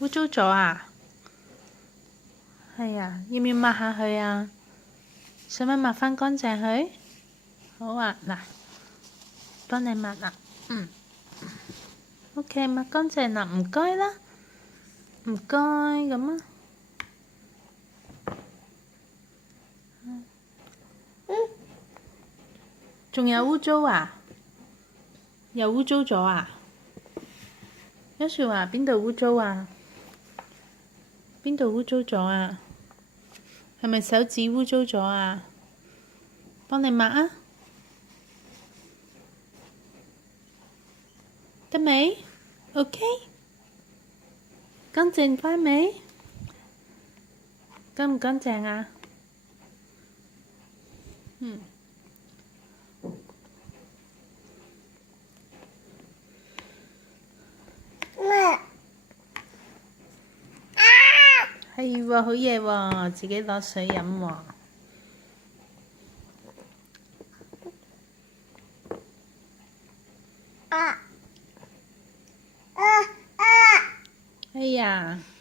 污糟咗啊？係啊，要唔要抹下佢啊？使唔使抹返乾淨佢？好啊，嗱，幫你抹啦。OK，抹乾淨啦，唔該啦，唔該咁啊。仲有污糟啊？又污糟咗啊？有時話邊度污糟啊？邊度污糟咗啊？係咪手指污糟咗啊？幫你抹啊！得未 ？OK，乾淨返未？乾唔乾淨啊？係喎，好嘢喎，自己攞水飲喎。哎呀〜